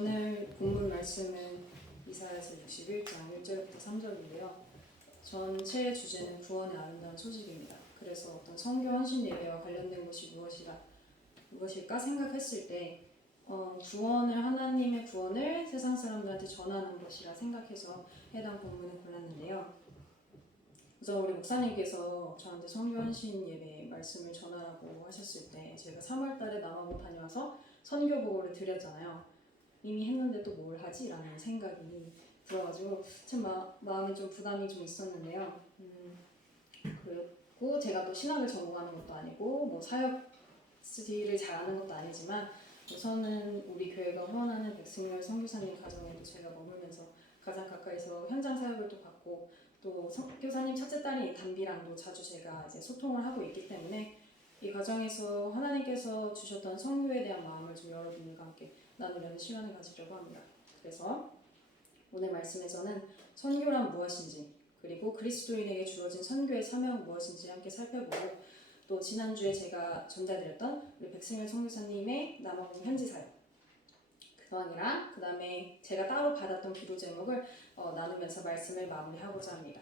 오늘 본문 말씀은 이사야서 61장 1절부터 3절인데요. 전체 주제는 구원의 아름다운 소식입니다. 그래서 어떤 선교 헌신 예배와 관련된 것이 무엇일까 생각했을 때 구원을 하나님의 구원을 세상 사람들한테 전하는 것이라 생각해서 해당 본문을 골랐는데요. 그래서 우리 목사님께서 저한테 선교 헌신 예배 말씀을 전하라고 하셨을 때 제가 3월달에 남아공 다녀와서 선교 보고를 드렸잖아요. 이미 했는데 또 뭘 하지? 라는 생각이 들어가지고 참 마음에 좀 부담이 좀 있었는데요. 그리고 제가 또 신학을 전공하는 것도 아니고 뭐 사역 스틸을 잘하는 것도 아니지만 우선은 우리 교회가 후원하는 백승열 선교사님 가정에도 제가 머물면서 가장 가까이서 현장 사역을 또 받고 또 선교사님 첫째 딸인 담비랑도 자주 제가 이제 소통을 하고 있기 때문에 이 과정에서 하나님께서 주셨던 선교에 대한 마음을 좀 여러분들과 함께 나누려는 시간을 가지려고 합니다. 그래서 오늘 말씀에서는 선교란 무엇인지 그리고 그리스도인에게 주어진 선교의 사명은 무엇인지 함께 살펴보고 또 지난주에 제가 전달드렸던 우리 백승열 선교사님의 남아공 현지 사역 그 다음에 제가 따로 받았던 기도 제목을 나누면서 말씀을 마무리하고자 합니다.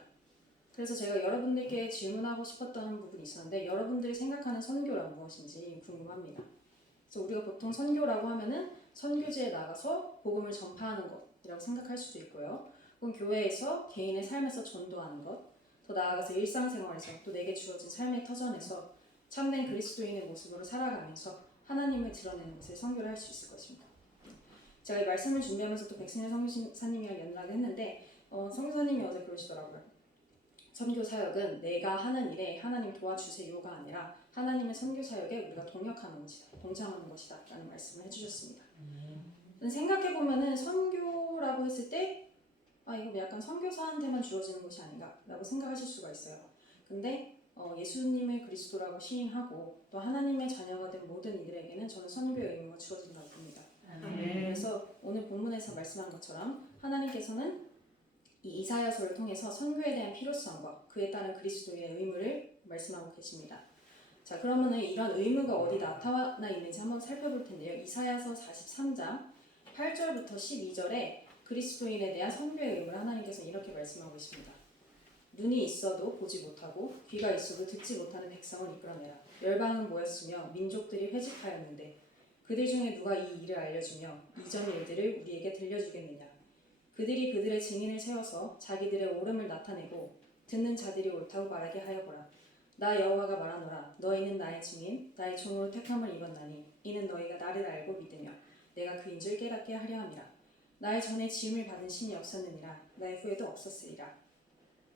그래서 제가 여러분들께 질문하고 싶었던 부분이 있었는데 여러분들이 생각하는 선교란 무엇인지 궁금합니다. 그래서 우리가 보통 선교라고 하면은 선교지에 나가서 복음을 전파하는 것이라고 생각할 수도 있고요. 혹은 교회에서 개인의 삶에서 전도하는 것, 더 나아가서 일상생활에서 또 내게 주어진 삶의 터전에서 참된 그리스도인의 모습으로 살아가면서 하나님을 드러내는 것을 선교를 할 수 있을 것입니다. 제가 이 말씀을 준비하면서 또 백승현 선교사님이랑 연락을 했는데 선교사님이 어제 그러시더라고요. 선교 사역은 내가 하는 일에 하나님 도와주세요가 아니라 하나님의 선교 사역에 우리가 동역하는 것이다, 동참하는 것이다 라는 말씀을 해주셨습니다. 생각해보면은 선교라고 했을 때 이거 약간 선교사한테만 주어지는 것이 아닌가 라고 생각하실 수가 있어요. 근데 예수님을 그리스도라고 시인하고 또 하나님의 자녀가 된 모든 이들에게는 저는 선교의 의무가 주어진다고 봅니다. 그래서 오늘 본문에서 말씀한 것처럼 하나님께서는 이 이사야서를 통해서 선교에 대한 필요성과 그에 따른 그리스도인의 의무를 말씀하고 계십니다. 자, 그러면 이런 의무가 어디 나타나 있는지 한번 살펴볼 텐데요. 이사야서 43장 8절부터 12절에 그리스도인에 대한 선교의 의무를 하나님께서 이렇게 말씀하고 있습니다. 눈이 있어도 보지 못하고 귀가 있어도 듣지 못하는 백성을 이끌어내라. 열방은 모였으며 민족들이 회집하였는데 그들 중에 누가 이 일을 알려주며 이전 일들을 우리에게 들려주겠느냐. 그들이 그들의 증인을 세워서 자기들의 옳음을 나타내고 듣는 자들이 옳다고 말하게 하여보라. 나 여호와가 말하노라. 너희는 나의 증인 나의 종으로 택함을 입었나니 이는 너희가 나를 알고 믿으며 내가 그인 줄 깨닫게 하려 함이라. 나의 전에 지음을 받은 신이 없었느니라. 나의 후에도 없었으리라.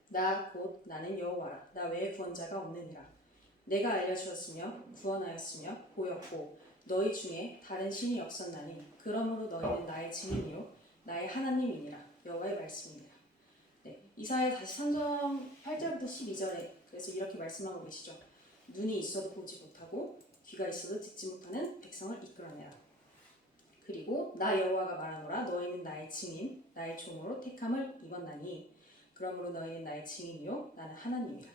나 곧 나는 여호와라. 나 외에 구원자가 없느니라. 내가 알려주었으며 구원하였으며 보였고 너희 중에 다른 신이 없었나니 그러므로 너희는 나의 증인이요 나의 하나님이니라. 여호와의 말씀이니라. 네, 이사야 43장 8절부터 12절에 그래서 이렇게 말씀하고 계시죠. 눈이 있어도 보지 못하고 귀가 있어도 듣지 못하는 백성을 이끌어내라. 그리고 나 여호와가 말하노라. 너희는 나의 증인 나의 종으로 택함을 입었나니 그러므로 너희는 나의 증인이요 나는 하나님이라.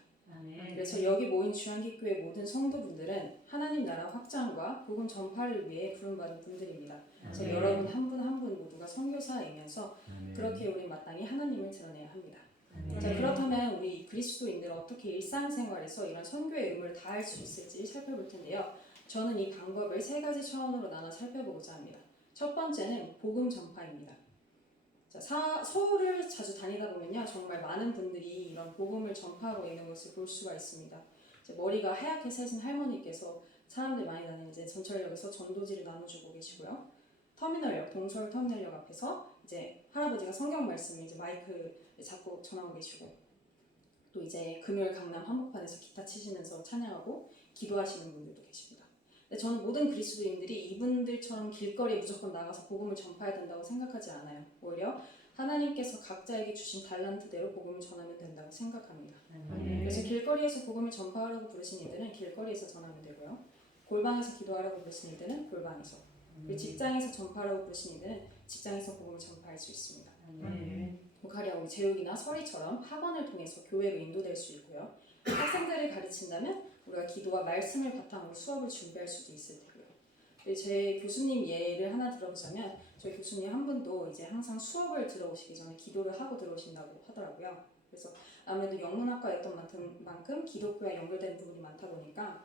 그래서 여기 모인 주한기교회 모든 성도분들은 하나님 나라 확장과 복음 전파를 위해 부름받은 분들입니다. 그래서 여러분 한 분 한 분 모두가 선교사이면서 그렇게 우리 마땅히 하나님을 드러내야 합니다. 자, 그렇다면 우리 그리스도인들은 어떻게 일상생활에서 이런 선교의 의무를 다할 수 있을지 살펴볼 텐데요. 저는 이 방법을 세 가지 차원으로 나눠 살펴보고자 합니다. 첫 번째는 복음 전파입니다. 자, 서울을 자주 다니다 보면요 정말 많은 분들이 이런 복음을 전파하고 있는 것을 볼 수가 있습니다. 머리가 하얗게 새신 할머니께서 사람들 많이 다니는 이제 전철역에서 전도지를 나눠주고 계시고요. 터미널역, 동서울 터미널역 앞에서 이제 할아버지가 성경 말씀을 이제 마이크 잡고 전하고 계시고 또 이제 금요일 강남 한복판에서 기타 치시면서 찬양하고 기도하시는 분들도 계십니다. 근데 저는 모든 그리스도인들이 이분들처럼 길거리에 무조건 나가서 복음을 전파해야 된다고 생각하지 않아요. 오히려 하나님께서 각자에게 주신 달란트대로 복음을 전하면 된다고 생각합니다. 그래서 길거리에서 복음을 전파하라고 부르신 이들은 길거리에서 전하면 되고요. 골방에서 기도하라고 부르신 이들은 골방에서 그리고 직장에서 전파하라고 부르신 이들은 직장에서 복음을 전파할 수 있습니다. 가령 우리 제육이나 설이처럼 학원을 통해서 교회로 인도될 수 있고요. 학생들을 가르친다면 우리가 기도와 말씀을 바탕으로 수업을 준비할 수도 있을 테고요. 제 교수님 예를 하나 들어보자면 저희 교수님 한 분도 이제 항상 수업을 들어오시기 전에 기도를 하고 들어오신다고 하더라고요. 그래서 아무래도 영문학과였던 만큼 기독교와 연결된 부분이 많다 보니까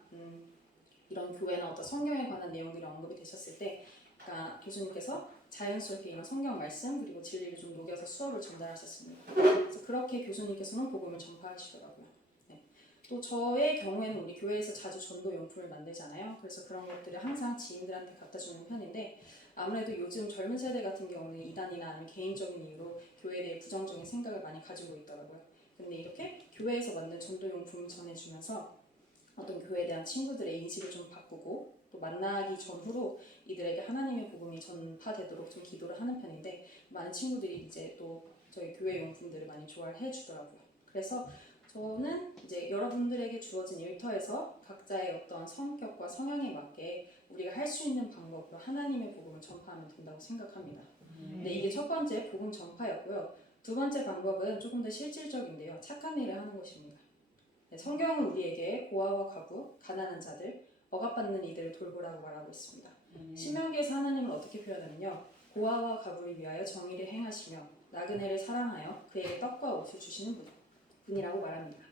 이런 교회나 어떤 성경에 관한 내용들이 언급이 되셨을 때 그러니까 교수님께서 자연스럽게 이런 성경 말씀 그리고 진리를 좀 녹여서 수업을 전달하셨습니다. 그래서 그렇게 교수님께서는 복음을 전파하시더라고요. 네. 또 저의 경우에는 우리 교회에서 자주 전도 용품을 만들잖아요. 그래서 그런 것들을 항상 지인들한테 갖다 주는 편인데 아무래도 요즘 젊은 세대 같은 경우는 이단이나 아니면 개인적인 이유로 교회에 대해 부정적인 생각을 많이 가지고 있더라고요. 근데 이렇게 교회에서 만든 전도 용품을 전해주면서 어떤 교회에 대한 친구들의 인식을 좀 바꾸고 또 만나기 전후로 이들에게 하나님의 복음이 전파되도록 좀 기도를 하는 편인데 많은 친구들이 이제 또 저희 교회 용품들을 많이 좋아해 주더라고요. 그래서 저는 이제 여러분들에게 주어진 일터에서 각자의 어떤 성격과 성향에 맞게 우리가 할 수 있는 방법으로 하나님의 복음을 전파하면 된다고 생각합니다. 근데 이게 첫 번째 복음 전파였고요. 두 번째 방법은 조금 더 실질적인데요. 착한 일을 하는 것입니다. 네, 성경은 우리에게 고아와 과부, 가난한 자들, 억압받는 이들을 돌보라고 말하고 있습니다. 신명기에서 하나님은 어떻게 표현하면요. 고아와 과부를 위하여 정의를 행하시며 나그네를 사랑하여 그에게 떡과 옷을 주시는 분이라고 말합니다.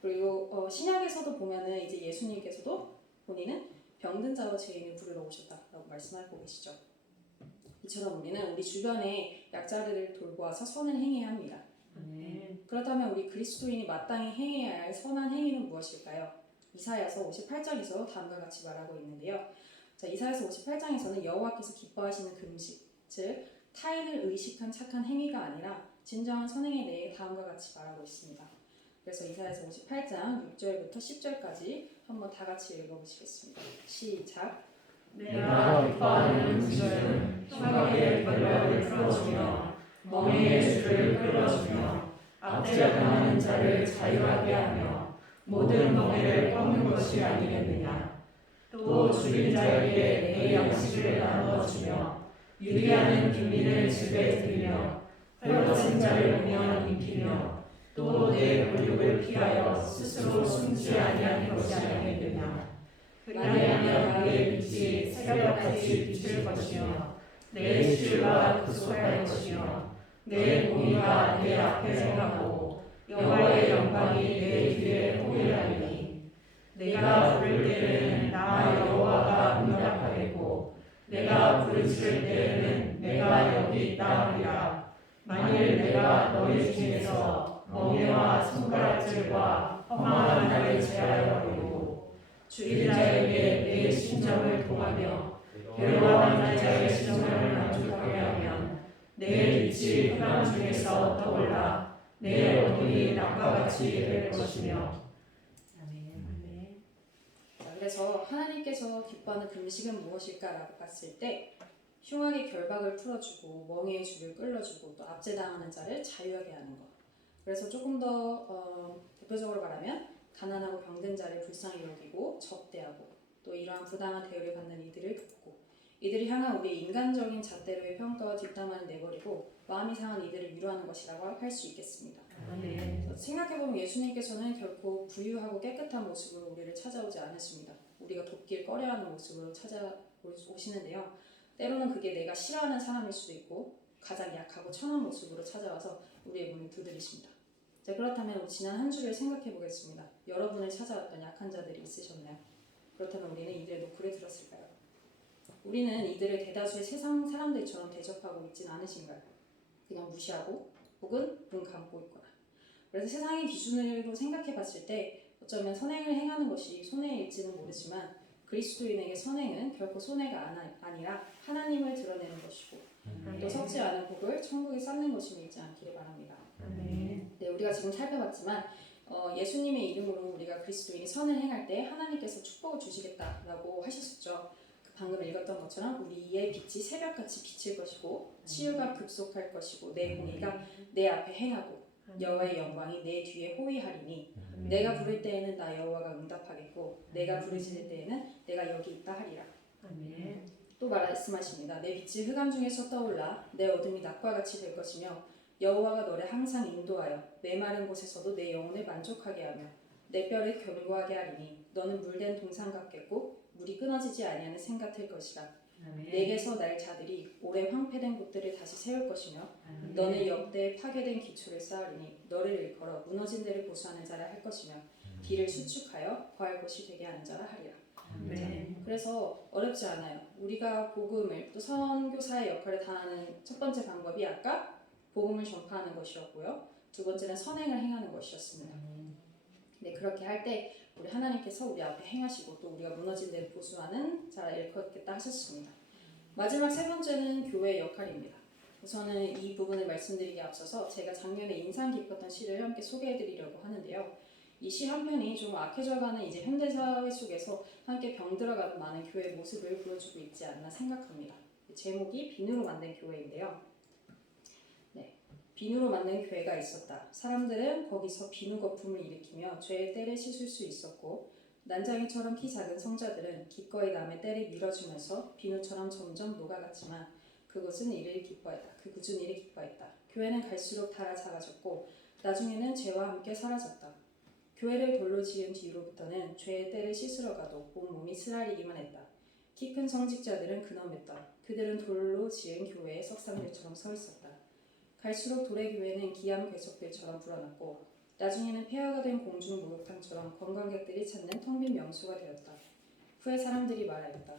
그리고 신약에서도 보면은 이제 예수님께서도 본인은 병든 자와 죄인을 부르러 오셨다라고 말씀하고 계시죠. 이처럼 우리는 우리 주변의 약자들을 돌보아서 선을 행해야 합니다. 그렇다면 우리 그리스도인이 마땅히 행해야 할 선한 행위는 무엇일까요? 이사야서 58장에서 다음과 같이 말하고 있는데요. 자, 이사야서 58장에서는 여호와께서 기뻐하시는 금식, 즉 타인을 의식한 착한 행위가 아니라 진정한 선행에 대해 다음과 같이 말하고 있습니다. 그래서 이사야서 58장 6절부터 10절까지 한번 다 같이 읽어보시겠습니다. 시작. 내가 기뻐하는 음식은 흉악의 결박을 풀어주며 멍에의 줄을 끌어주며 압제당하는 자를 자유하게 하며 모든 멍에를 꺾는 것이 아니겠느냐. 또 줄인 자에게 내 양식을 나누어주며 유리하는 빈민을 집에 들이며 헐벗은 자를 보면 입히며 또 내 권력을 피하여 스스로 숨지 아니한 것이 아니겠느냐. 그리하면 그의 빛이 새벽같이 비칠 것이며 내 실과 구속할 것이며 내 공의가 내 앞에 행하고 여호와의 영광이 내 뒤에 통일하리니 내가 부를 때에는 나 여호와가 응답하겠고 내가 부르짖을 때에는 내가 여기 있다 하리라. 만일 내가 너희 중에서 멍에와 손가락질과 험한 나를 제하여 버리고 줄인 자에게 내 심정을 통하며 괴로워하는 자의 심정을 만족하게 하면 내 빛이 흑암 중에서 떠올라 내 어둠이 낮과 같이 될 것이며. 아멘. 자, 그래서 하나님께서 기뻐하는 금식은 무엇일까라고 봤을 때 흉악의 결박을 풀어주고 멍에의 줄을 끌어주고 또 압제당하는 자를 자유하게 하는 것. 그래서 조금 더 대표적으로 말하면 가난하고 병든 자를 불쌍히 여기고 접대하고 또 이러한 부당한 대우를 받는 이들을 돕고 이들을 향한 우리의 인간적인 잣대로의 평가와 뒷담화를 내버리고 마음이 상한 이들을 위로하는 것이라고 할 수 있겠습니다. 생각해보면 예수님께서는 결코 부유하고 깨끗한 모습으로 우리를 찾아오지 않으십니다. 우리가 돕길 꺼려하는 모습으로 찾아오시는데요. 때로는 그게 내가 싫어하는 사람일 수도 있고 가장 약하고 천한 모습으로 찾아와서 우리의 문을 두드리십니다. 자, 그렇다면 우리 지난 한 주를 생각해 보겠습니다. 여러분을 찾아왔던 약한 자들이 있으셨나요? 그렇다면 우리는 이들의 노크를 들었을까요? 우리는 이들을 대다수의 세상 사람들처럼 대접하고 있진 않으신가요? 그냥 무시하고 혹은 눈 감고 있거나. 그래서 세상의 기준으로 생각해 봤을 때 어쩌면 선행을 행하는 것이 손해일지는 모르지만 그리스도인에게 선행은 결코 손해가 아니라 하나님을 드러내는 것이고 또 썩지 않은 복을 천국에 쌓는 것임을 잊지 않기를 바랍니다. 네, 우리가 지금 살펴봤지만 예수님의 이름으로 우리가 그리스도인이 선을 행할 때 하나님께서 축복을 주시겠다라고 하셨었죠. 방금 읽었던 것처럼 우리의 빛이 새벽같이 비칠 것이고 치유가 급속할 것이고 내 공의가 내 앞에 행하고 여호와의 영광이 내 뒤에 호위하리니 내가 부를 때에는 나 여호와가 응답하겠고 내가 부르짖을 때에는 내가 여기 있다 하리라. 또 말씀하십니다. 내 빛이 흑암 중에서 떠올라 내 어둠이 낮과 같이 될 것이며 여호와가 너를 항상 인도하여 메마른 곳에서도 내 영혼을 만족하게 하며 내 뼈를 견고하게 하리니 너는 물된 동산 같겠고 물이 끊어지지 아니하는 샘 같을 것이라. 아멘. 내게서 날 자들이 오래 황폐된 곳들을 다시 세울 것이며 아멘. 너는 역대 파괴된 기초를 쌓으리니 너를 일컬어 무너진 데를 보수하는 자라 할 것이며 비를 수축하여 거할 곳이 되게 하는 자라 하리라. 아멘. 그래서 어렵지 않아요. 우리가 복음을 또 선교사의 역할을 다하는 첫 번째 방법이 아까 복음을 전파하는 것이었고요. 두 번째는 선행을 행하는 것이었습니다. 네, 그렇게 할 때 우리 하나님께서 우리 앞에 행하시고 또 우리가 무너진 데를 보수하는 자라 일컫겠다 하셨습니다. 마지막 세 번째는 교회의 역할입니다. 우선은 이 부분을 말씀드리기 앞서서 제가 작년에 인상 깊었던 시를 함께 소개해드리려고 하는데요. 이 시 한 편이 좀 악해져가는 이제 현대사회 속에서 함께 병들어가는 많은 교회의 모습을 보여주고 있지 않나 생각합니다. 제목이 비누로 만든 교회인데요. 네, 비누로 만든 교회가 있었다. 사람들은 거기서 비누 거품을 일으키며 죄의 때를 씻을 수 있었고 난장이처럼 키 작은 성자들은 기꺼이 남의 때를 밀어주면서 비누처럼 점점 녹아갔지만 그곳은 이를 기뻐했다. 그 굳은 일을 기뻐했다. 교회는 갈수록 닳아 작아졌고 나중에는 죄와 함께 사라졌다. 교회를 돌로 지은 뒤로부터는 죄의 때를 씻으러 가도 온몸이 쓰라리기만 했다. 키 큰 성직자들은 근엄했다. 그들은 돌로 지은 교회의 석상들처럼 서 있었다. 갈수록 돌의 교회는 기암 괴석들처럼 불어났고 나중에는 폐허가 된 공중 목욕탕처럼 관광객들이 찾는 텅 빈 명소가 되었다. 후에 사람들이 말하였다.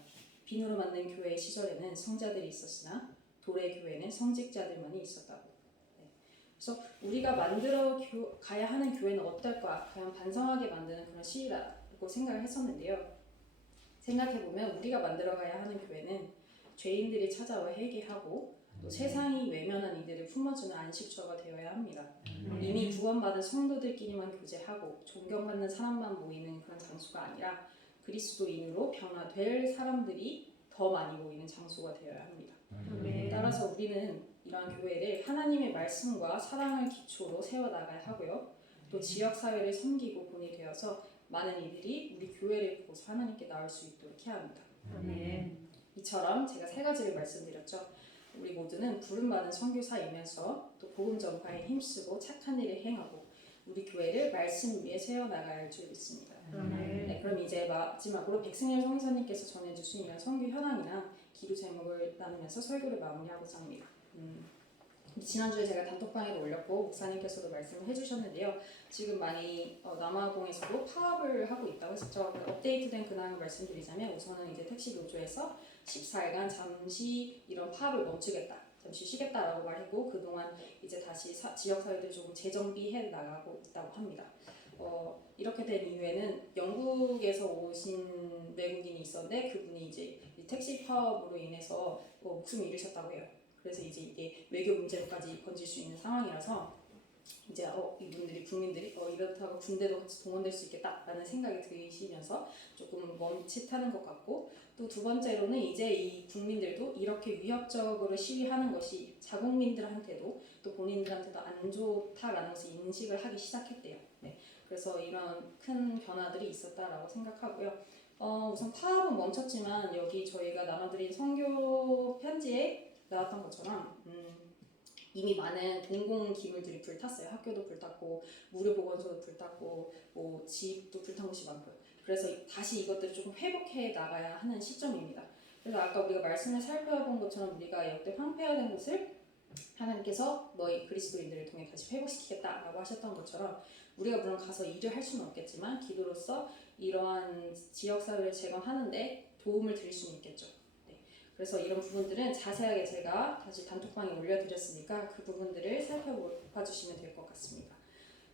비누로 만든 교회의 시절에는 성자들이 있었으나 돌의 교회는 성직자들만이 있었다고. 그래서 우리가 만들어 가야 하는 교회는 어떨까? 과연 반성하게 만드는 그런 시라고 생각을 했었는데요. 생각해보면 우리가 만들어 가야 하는 교회는 죄인들이 찾아와 회개하고 또 세상이 외면한 이들을 품어주는 안식처가 되어야 합니다. 이미 구원받은 성도들끼리만 교제하고 존경받는 사람만 모이는 그런 장소가 아니라 그리스도인으로 변화될 사람들이 더 많이 모이는 장소가 되어야 합니다. 따라서 우리는 이러한 교회를 하나님의 말씀과 사랑을 기초로 세워나가야 하고요. 또 지역사회를 섬기고 본이 되어서 많은 이들이 우리 교회를 보고서 하나님께 나올 수 있도록 해야 합니다. 이처럼 제가 세 가지를 말씀드렸죠. 우리 모두는 부름받은 선교사이면서 또 복음 전파에 힘쓰고 착한 일을 행하고 우리 교회를 말씀 위에 세워나가야 할 줄 믿습니다. 네, 그럼 이제 마지막으로 백승열 성교사님께서 전해주신 이런 선교 현황이나 기도 제목을 나누면서 설교를 마무리하고자 합니다. 지난주에 제가 단톡방에도 올렸고 목사님께서도 말씀을 해주셨는데요. 지금 많이 남아공에서도 파업을 하고 있다고 했었죠. 업데이트된 근황을 말씀드리자면 우선은 이제 택시 노조에서 14일간 잠시 이런 파업을 멈추겠다, 잠시 쉬겠다라고 말했고 그동안 이제 다시 지역 사회들 조금 재정비해 나가고 있다고 합니다. 이렇게 된 이유에는 영국에서 오신 외국인이 있었는데 그분이 이제 이 택시 파업으로 인해서 목숨을 잃으셨다고 해요. 그래서 이제 이게 외교 문제로까지 번질 수 있는 상황이라서 이제 이분들이 국민들이 이렇다고 군대도 같이 동원될 수 있겠다라는 생각이 드시면서 조금 멈칫하는 것 같고 또 두 번째로는 이제 이 국민들도 이렇게 위협적으로 시위하는 것이 자국민들한테도 또 본인들한테도 안 좋다라는 것을 인식을 하기 시작했대요. 네. 그래서 이런 큰 변화들이 있었다라고 생각하고요. 우선 파업은 멈췄지만 여기 저희가 남아드린 선교 편지에 나왔던 것처럼 이미 많은 공공 기물들이 불탔어요. 학교도 불탔고 무료 보건소도 불탔고 뭐 집도 불탄 곳이 많고요. 그래서 다시 이것들을 조금 회복해 나가야 하는 시점입니다. 그래서 아까 우리가 말씀을 살펴본 것처럼 우리가 역대 황폐화된 곳을 하나님께서 너희 그리스도인들을 통해 다시 회복시키겠다라고 하셨던 것처럼 우리가 물론 가서 일을 할 수는 없겠지만 기도로서 이러한 지역사회를 재건하는데 도움을 드릴 수는 있겠죠. 그래서 이런 부분들은 자세하게 제가 다시 단톡방에 올려드렸으니까 그 부분들을 살펴봐 주시면 될 것 같습니다.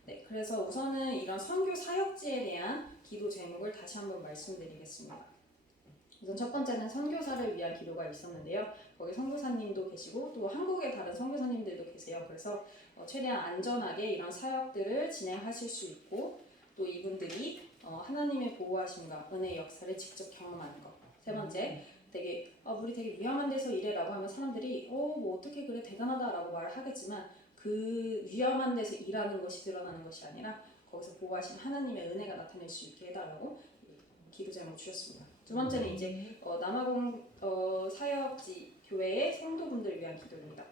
네, 그래서 우선은 이런 선교 사역지에 대한 기도 제목을 다시 한번 말씀드리겠습니다. 우선 첫 번째는 선교사를 위한 기도가 있었는데요. 거기 선교사님도 계시고 또 한국의 다른 선교사님들도 계세요. 그래서 최대한 안전하게 이런 사역들을 진행하실 수 있고 또 이분들이 하나님의 보호하심과 은혜의 역사를 직접 경험하는 것. 세 번째, 우리 되게 위험한 데서 일해라고 하면 사람들이 뭐 어떻게 그래 대단하다라고 말을 하겠지만 그 위험한 데서 일하는 것이 드러나는 것이 아니라 거기서 보호하신 하나님의 은혜가 나타낼 수 있게 해달라고 기도 제목을 주셨습니다. 두 번째는 이제 남아공 사역지 교회의 성도분들을 위한 기도입니다.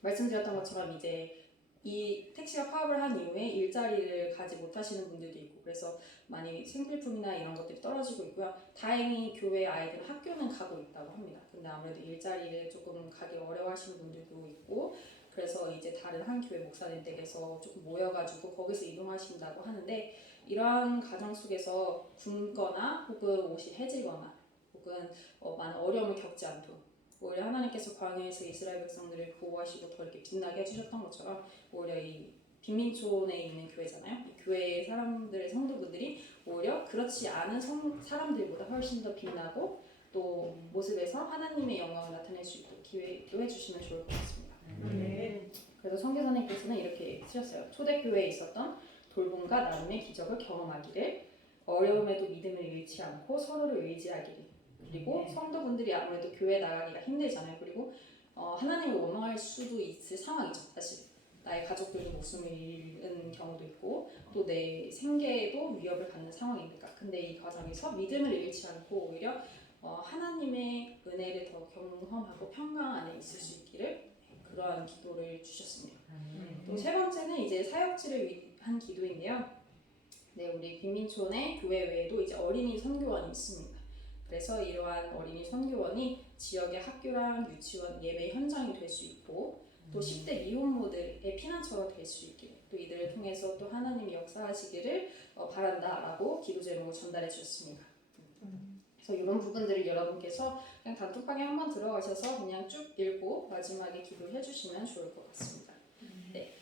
말씀드렸던 것처럼 이제 이 택시가 파업을 한 이후에 일자리를 가지 못하시는 분들도 있고 그래서 많이 생필품이나 이런 것들이 떨어지고 있고요. 다행히 교회 아이들 학교는 가고 있다고 합니다. 근데 아무래도 일자리를 조금 가기 어려워하시는 분들도 있고 그래서 이제 다른 한 교회 목사님 댁에서 조금 모여가지고 거기서 이동하신다고 하는데 이러한 가정 속에서 굶거나 혹은 옷이 해지거나 혹은 많은 어려움을 겪지 않도록 오히려 하나님께서 광야에서 이스라엘 백성들을 보호하시고 더 이렇게 빛나게 해주셨던 것처럼 오히려 이 빈민촌에 있는 교회잖아요. 이 교회의 사람들의 성도분들이 오히려 그렇지 않은 사람들보다 훨씬 더 빛나고 또 모습에서 하나님의 영광을 나타낼 수 있도록 기회도 해주시면 좋을 것 같습니다. 그래서 선교사님께서는 이렇게 쓰셨어요. 초대교회에 있었던 돌봄과 나눔의 기적을 경험하기를 어려움에도 믿음을 잃지 않고 서로를 의지하기를 그리고 성도분들이 아무래도 교회 나가기가 힘들잖아요. 그리고 하나님을 원망할 수도 있을 상황이죠. 사실 나의 가족들도 목숨을 잃은 경우도 있고 또 내 생계에도 위협을 받는 상황이니까. 근데 이 과정에서 믿음을 잃지 않고 오히려 하나님의 은혜를 더 경험하고 평강 안에 있을 수 있기를 그러한 기도를 주셨습니다. 또 세 번째는 이제 사역지를 위한 기도인데요. 네, 우리 빈민촌의 교회 외에도 이제 어린이 선교원이 있습니다. 그래서 이러한 어린이 선교원이 지역의 학교랑 유치원 예배 현장이 될 수 있고 또 10대 미혼모들의 피난처가 될 수 있기를 또 이들을 통해서 또 하나님이 역사하시기를 바란다라고 기도 제목을 전달해 주셨습니다. 그래서 이런 부분들을 여러분께서 그냥 단톡방에 한번 들어가셔서 그냥 쭉 읽고 마지막에 기도해 주시면 좋을 것 같습니다. 네.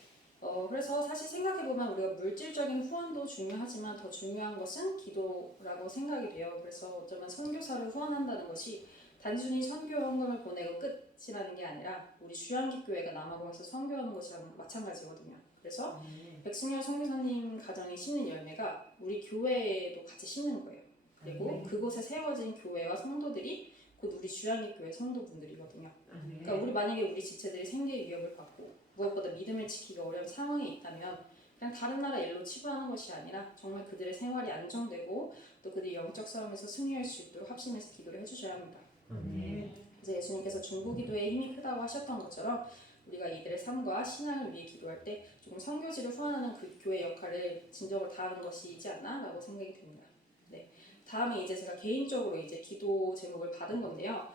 그래서 사실 생각해보면 우리가 물질적인 후원도 중요하지만 더 중요한 것은 기도라고 생각이 돼요. 그래서 어쩌면 선교사를 후원한다는 것이 단순히 선교 헌금을 보내고 끝이라는 게 아니라 우리 주양기 교회가 남아공에서 선교하는 것이랑 마찬가지거든요. 그래서 백승열 선교사님 가정이 심는 열매가 우리 교회에도 같이 심는 거예요. 그리고 그곳에 세워진 교회와 성도들이 곧 우리 주양기 교회 성도분들이거든요. 그러니까 우리 만약에 우리 지체들이 생계의 위협을 받고 무엇보다 믿음을 지키기 어려운 상황에 있다면 그냥 다른 나라 일로 치부하는 것이 아니라 정말 그들의 생활이 안정되고 또 그들이 영적 싸움에서 승리할 수 있도록 합심해서 기도를 해주셔야 합니다. 그래서 예수님께서 중보기도에 힘이 크다고 하셨던 것처럼 우리가 이들의 삶과 신앙을 위해 기도할 때 조금 선교지를 후원하는 그 교회 역할을 진정으로 다하는 것이지 않나라고 생각이 듭니다. 네. 다음에 이제 제가 개인적으로 이제 기도 제목을 받은 건데요.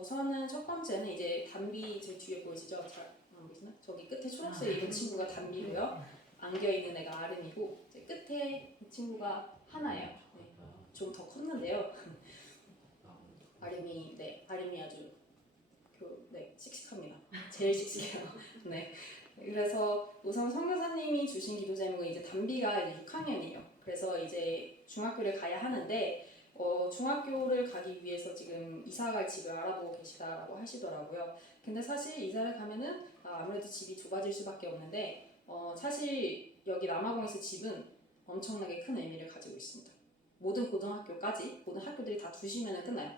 우선은 첫 번째는 이제 담비 제 뒤에 보이시죠? 잘 안 보이시나? 저기 끝에 초록색 입은 친구가 담비고요. 안겨 있는 애가 아름이고 이제 끝에 이 친구가 하나예요. 네. 좀 더 컸는데요. 아름이 아름이 아주 씩씩합니다. 제일 씩씩해요. 네. 그래서 우선 선교사님이 주신 기도 제목은 이제 담비가 이제 6학년이에요. 그래서 이제 중학교를 가야 하는데 중학교를 가기 위해서 지금 이사갈 집을 알아보고 계시다라고 하시더라고요. 근데 사실 이사를 가면은 아무래도 집이 좁아질 수밖에 없는데 사실 여기 남아공에서 집은 엄청나게 큰 의미를 가지고 있습니다. 모든 고등학교까지 모든 학교들이 다 2시면은 끝나요.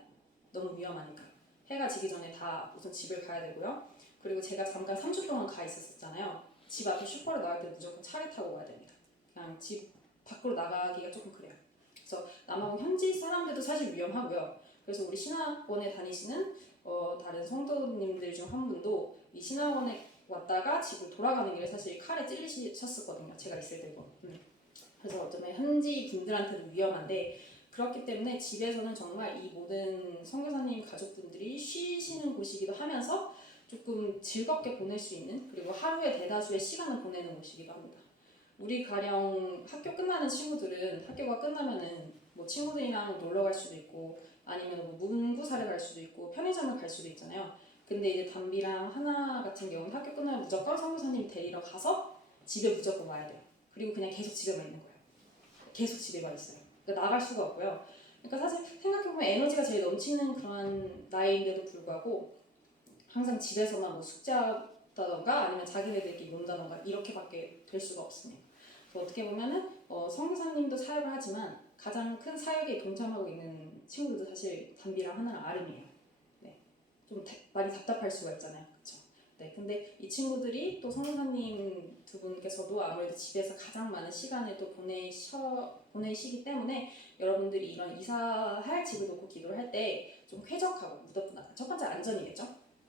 너무 위험하니까. 해가 지기 전에 다 우선 집을 가야 되고요. 그리고 제가 잠깐 3주 동안 가 있었잖아요. 집 앞에 슈퍼를 나갈 때 무조건 차를 타고 가야 됩니다. 그냥 집 밖으로 나가기가 조금 그래요. 그래서 남아공 현지 사람들도 사실 위험하고요. 그래서 우리 신학원에 다니시는 다른 성도님들 중 한 분도 이 신학원에 왔다가 집으로 돌아가는 길에 사실 칼에 찔리셨었거든요. 제가 있을 때도. 그래서 어쩌면 현지 분들한테도 위험한데 그렇기 때문에 집에서는 정말 이 모든 선교사님 가족분들이 쉬시는 곳이기도 하면서 조금 즐겁게 보낼 수 있는 그리고 하루에 대다수의 시간을 보내는 곳이기도 합니다. 우리 가령 학교 끝나는 친구들은 학교가 끝나면은 뭐 친구들이랑 놀러 갈 수도 있고 아니면 뭐 문구사를 갈 수도 있고 편의점을 갈 수도 있잖아요. 근데 이제 담비랑 하나 같은 경우는 학교 끝나면 무조건 선교사님 데리러 가서 집에 무조건 와야 돼요. 그리고 그냥 계속 집에만 있는 거예요. 계속 집에만 있어요. 그러니까 나갈 수가 없고요. 그러니까 사실 생각해보면 에너지가 제일 넘치는 그런 나이인데도 불구하고 항상 집에서만 뭐 숙제하다던가 아니면 자기네들끼리 논다던가 이렇게밖에 될 수가 없습니다. 그래서 어떻게 보면은 선교사님도 사역을 하지만 가장 큰 사역에 동참하고 있는 친구들도 사실 담비랑 하나랑 아름이에요. 네, 좀 많이 답답할 수가 있잖아요, 그렇죠? 네, 근데 이 친구들이 또 선교사님 두 분께서도 아무래도 집에서 가장 많은 시간을 또 보내시기 때문에 여러분들이 이런 이사할 집을 놓고 기도를 할 때 좀 쾌적하고 무덥구나. 첫 번째 안전이겠죠?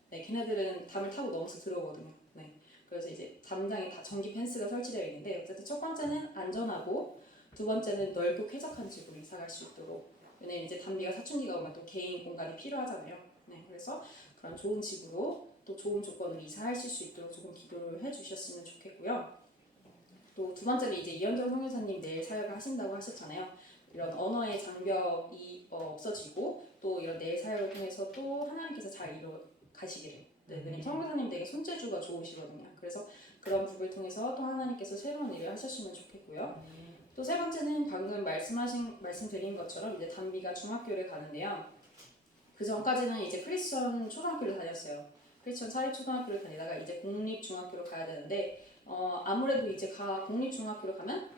네, 걔네들은 담을 타고 넘어서 들어오거든요. 네, 그래서 이제 담장에 다 전기 펜스가 설치되어 있는데 어쨌든 첫 번째는 안전하고 두 번째는 넓고 쾌적한 집으로 이사 갈 수 있도록 왜냐면 이제 단비가 사춘기가 오면 또 개인 공간이 필요하잖아요. 네, 그래서 그런 좋은 집으로 또 좋은 조건으로 이사하실 수 있도록 조금 기도를 해주셨으면 좋겠고요. 또 두 번째는 이제 이현정 선교사님 내일 사역을 하신다고 하셨잖아요. 이런 언어의 장벽이 없어지고 또 이런 내일 사역을 통해서 또 하나님께서 잘 이루어 가시기를. 네, 왜냐면 선교사님 되게 손재주가 좋으시거든요. 그래서 그런 부분을 통해서 또 하나님께서 새로운 일을 하셨으면 좋겠고요. 또 세 번째는 방금 말씀드린 것처럼 이제 단비가 중학교를 가는데요. 그 전까지는 이제 크리스천 초등학교를 다녔어요. 크리스천 사립초등학교를 다니다가 이제 공립중학교로 가야 되는데 아무래도 이제 공립중학교로 가면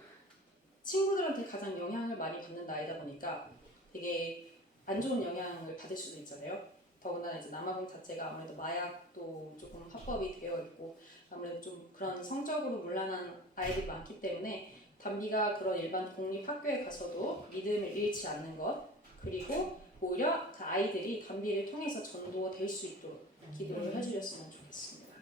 친구들한테 가장 영향을 많이 받는 나이다 보니까 되게 안 좋은 영향을 받을 수도 있잖아요. 더군다나 이제 남아공 자체가 아무래도 마약도 조금 합법이 되어 있고 아무래도 좀 그런 성적으로 문란한 아이들이 많기 때문에 단비가 그런 일반 공립학교에 가서도 믿음을 잃지 않는 것 그리고 오히려 그 아이들이 단비를 통해서 전도될 수 있도록 기도를 해주셨으면 좋겠습니다.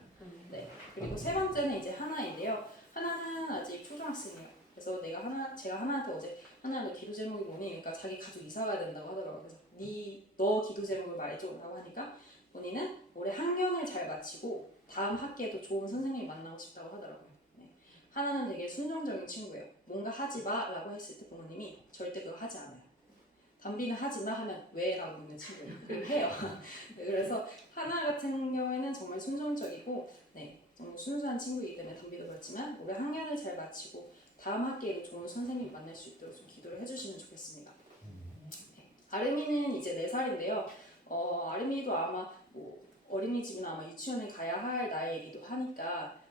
네. 그리고 세 번째는 이제 하나인데요. 하나는 아직 초등학생이에요. 그래서 제가 하나한테 어제 하나 너 기도 제목이 뭐니? 그러니까 자기 가족 이사 가야 된다고 하더라고요. 그래서 너 기도 제목을 말해줘라고 하니까 본인은 올해 학년을 잘 마치고 다음 학기에도 좋은 선생님이 만나고 싶다고 하더라고요. 네. 하나는 되게 순종적인 친구예요. 뭔가 하지 마라고 했을 때 부모님이 절대 그거 하지 않아요. 단비는 하지 마 하면 왜? 라고 묻는 친구예요. 그걸 해요. 네, 그래서 하나 같은 경우에는 정말 순종적이고 네, 정말 순수한 친구이기 때문에 단비도 그렇지만 올해 학년을 잘 마치고 다음 학기에도 좋은 선생님 만날 수 있도록 좀 기도를 해주시면 좋겠습니다. 네. 아르미는 이제 4살인데요. 아르미도 아마 뭐 어린이집이나 아마 유치원에 가야 할 나이이기도 하니까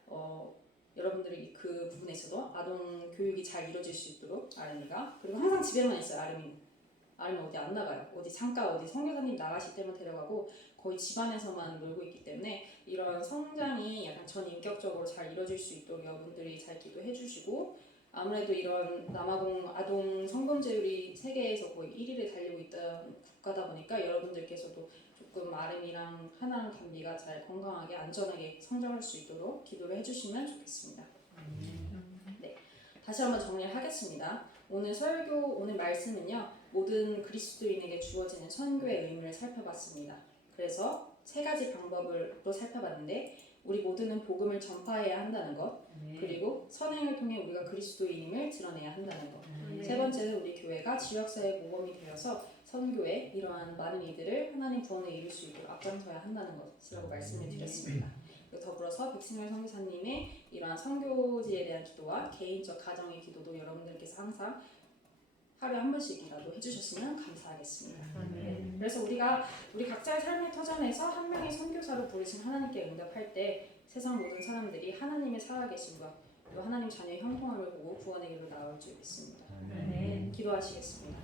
여러분들이 그 부분에 있어도 아동 교육이 잘 이루어질 수 있도록 아르미가 그리고 항상 집에만 있어요. 아르미 어디 안 나가요. 어디 잠깐 어디 선교사님 나가실 때만 데려가고 거의 집안에서만 놀고 있기 때문에 이런 성장이 약간 전인격적으로 잘 이루어질 수 있도록 여러분들이 잘 기도해 주시고 아무래도 이런 남아공 아동 성범죄율이 세계에서 거의 1위를 달리고 있던 국가다 보니까 여러분들께서도 조금 아름이랑 하나랑 단비가 잘 건강하게 안전하게 성장할 수 있도록 기도를 해주시면 좋겠습니다. 네, 다시 한번 정리를 하겠습니다. 오늘 말씀은요 모든 그리스도인에게 주어지는 선교의 의미를 살펴봤습니다. 그래서 3가지 방법으로 살펴봤는데 우리 모두는 복음을 전파해야 한다는 것 그리고 선행을 통해 우리가 그리스도인임을 드러내야 한다는 것 세 번째는 우리 교회가 지역사회 모범이 되어서 선교에 이러한 많은 이들을 하나님 구원에 이룰 수 있도록 앞장서야 한다는 것이라고 말씀을 드렸습니다. 그리고 더불어서 백승열 선교사님의 이러한 선교지에 대한 기도와 개인적 가정의 기도도 여러분들께서 항상 하루에 한 번씩이라도 해주셨으면 감사하겠습니다. 그래서 우리 각자의 삶의 터전에서 한 명의 선교사로 부르신 하나님께 응답할 때 세상 모든 사람들이 하나님의 살아계심과 그리고 하나님 자녀의 형통함을 보고 구원의 길로 나올 줄 믿습니다. 기도하시겠습니다.